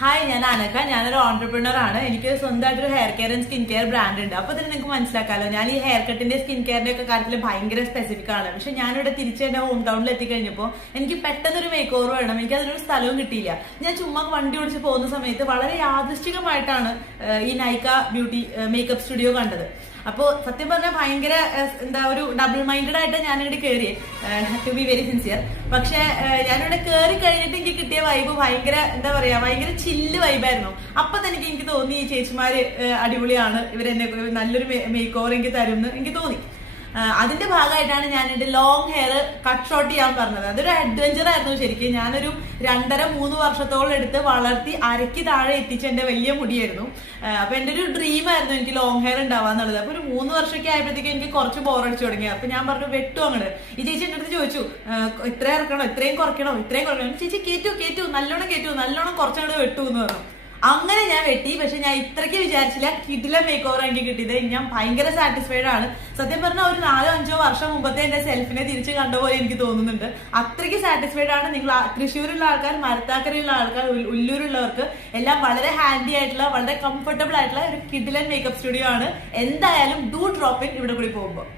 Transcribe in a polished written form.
Hi, ഞാൻ അനക്ക. ഞാനൊരു entrepreneur ആണ്. എനിക്ക് സ്വന്തമായിട്ടൊരു hair care and skin care brand ഉണ്ട്. അപ്പൊ തന്നെ നിങ്ങൾക്ക് മനസ്സിലാക്കാമല്ലോ, ഞാൻ ഈ ഹെയർ കട്ടിന്റെ സ്കിൻ കെയറിന്റെ ഒക്കെ കാര്യത്തിൽ ഭയങ്കര സ്പെസിഫിക് ആണ്. പക്ഷെ ഞാനിവിടെ തിരിച്ച് എന്റെ ഹോം ടൗണിൽ എത്തിക്കഴിഞ്ഞപ്പോൾ എനിക്ക് പെട്ടെന്നൊരു മേക്ക് ഓവർ വേണം. എനിക്ക് അതിനൊരു സ്ഥലവും കിട്ടിയില്ല. ഞാൻ ചുമ്മാ വണ്ടി ഓടിച്ച് പോകുന്ന സമയത്ത് വളരെ യാദൃശ്ചികമായിട്ടാണ് ഈ നൈക്ക ബ്യൂട്ടി മേക്കപ്പ് സ്റ്റുഡിയോ കണ്ടത്. അപ്പോ സത്യം പറഞ്ഞാൽ ഭയങ്കര ഒരു ഡബിൾ മൈൻഡഡ് ആയിട്ട് ഞാനിവിടെ കയറി, ടു ബി വെരി സിൻസിയർ. പക്ഷെ ഞാനിവിടെ കയറി കഴിഞ്ഞിട്ട് എനിക്ക് കിട്ടിയ വൈബ് ഭയങ്കര ചില്ല് വൈബായിരുന്നു. അപ്പൊ തന്നെ എനിക്ക് തോന്നി ഈ ചേച്ചിമാര് അടിപൊളിയാണ്, ഇവരെന്നെ നല്ലൊരു മേക്ക് ഓവർ എനിക്ക് തരും എന്ന് എനിക്ക് തോന്നി. അതിന്റെ ഭാഗമായിട്ടാണ് ഞാൻ എന്റെ ലോങ് ഹെയർ കട്ട് ഷോർട്ട് ചെയ്യാൻ പറഞ്ഞത്. അതൊരു അഡ്വഞ്ചർ ആയിരുന്നു ശരിക്കും. ഞാനൊരു 2.5-3 വർഷത്തോളം എടുത്ത് വളർത്തി അരയ്ക്ക് താഴെ എത്തിച്ച എന്റെ വലിയ മുടിയായിരുന്നു. അപ്പൊ എന്റെ ഒരു ഡ്രീം ആയിരുന്നു എനിക്ക് ലോങ് ഹെയർ ഉണ്ടാവാന്നുള്ളത്. അപ്പൊ ഒരു 3 വർഷമൊക്കെ ആയപ്പോഴത്തേക്ക് എനിക്ക് കുറച്ച് ബോറടിച്ചു തുടങ്ങി. അപ്പൊ ഞാൻ പറഞ്ഞു വെട്ടു അങ്ങോട്ട്. ഈ ചേച്ചി എന്റെ അടുത്ത് ചോദിച്ചു, ഇത്രയും ഇറക്കണോ, ഇത്രയും കുറയ്ക്കണോ? ചേച്ചി കേറ്റു നല്ലോണം കുറച്ചങ്ങോട്ട് വെട്ടു എന്ന് പറഞ്ഞു. അങ്ങനെ ഞാൻ വെട്ടി. പക്ഷെ ഞാൻ ഇത്രയ്ക്ക് വിചാരിച്ചില്ല കിടിലൻ മേക്ക് ഓവർ എനിക്ക് കിട്ടിയത്. ഞാൻ ഭയങ്കര സാറ്റിസ്ഫൈഡ് ആണ്. സത്യം പറഞ്ഞാൽ ഒരു 4-5 വർഷം മുമ്പത്തെ എന്റെ സെൽഫിനെ തിരിച്ച് കണ്ട പോലെ എനിക്ക് തോന്നുന്നുണ്ട്. അത്രയ്ക്ക് സാറ്റിസ്ഫൈഡ് ആണ്. നിങ്ങൾ തൃശ്ശൂരുള്ള ആൾക്കാർ, മരത്താക്കരയുള്ള ആൾക്കാർ, ഉള്ളൂരുള്ളവർക്ക് എല്ലാം വളരെ ഹാൻഡി ആയിട്ടുള്ള, വളരെ കംഫർട്ടബിൾ ആയിട്ടുള്ള ഒരു കിടിലൻ മേക്കപ്പ് സ്റ്റുഡിയോ ആണ്. എന്തായാലും ഡു ഡ്രോപ്പ് ഇൻ ഇവിടെ കൂടി പോകുമ്പോൾ.